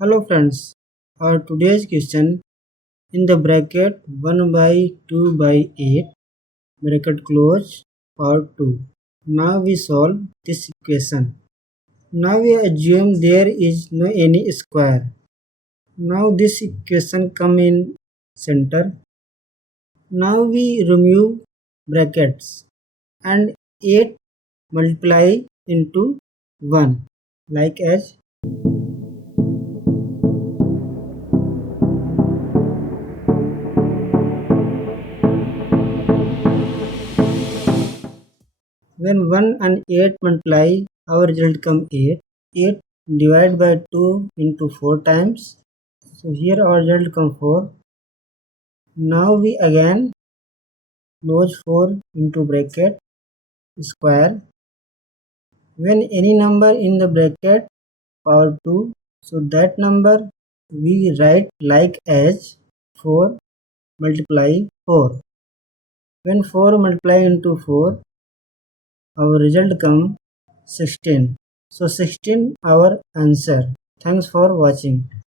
Hello friends, our today's question in the bracket 1 by 2 by 8 bracket close part 2. Now we solve this equation. Now we assume there is no any square. Now this equation come in center. Now we remove brackets and 8 multiply into 1 like as when 1 and 8 multiply, our result come 8. 8 divided by 2 into 4 times. So here our result come 4. Now we again close 4 into bracket square. When any number in the bracket power 2, so that number we write like as 4 multiply 4. When 4 multiply into 4, our result come 16. So 16 our answer. Thanks for watching.